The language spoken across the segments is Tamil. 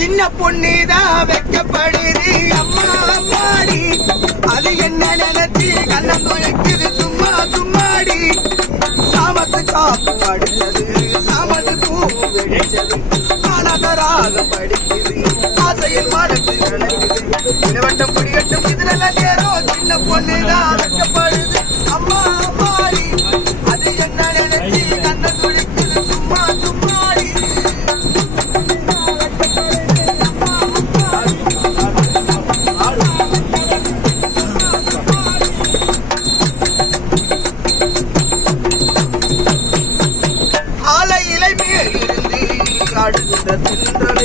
சின்ன பொண்ணுதான் வைக்கப்படுது. அம்மா மாறி அது என்ன நினைச்சு கண்ணம் தொலைக்குது சும்மா சும்மாடி. சாமத்து காப்பு படுத்தது சாமத்து பூ வெடிச்சது. ஆனாதராக படிக்குது. ஆசையில் மனசு நினைக்குது. கத்தின்றனை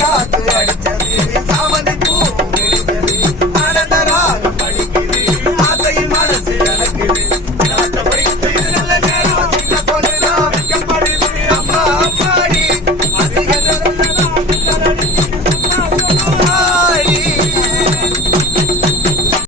காத்து அடிச்சது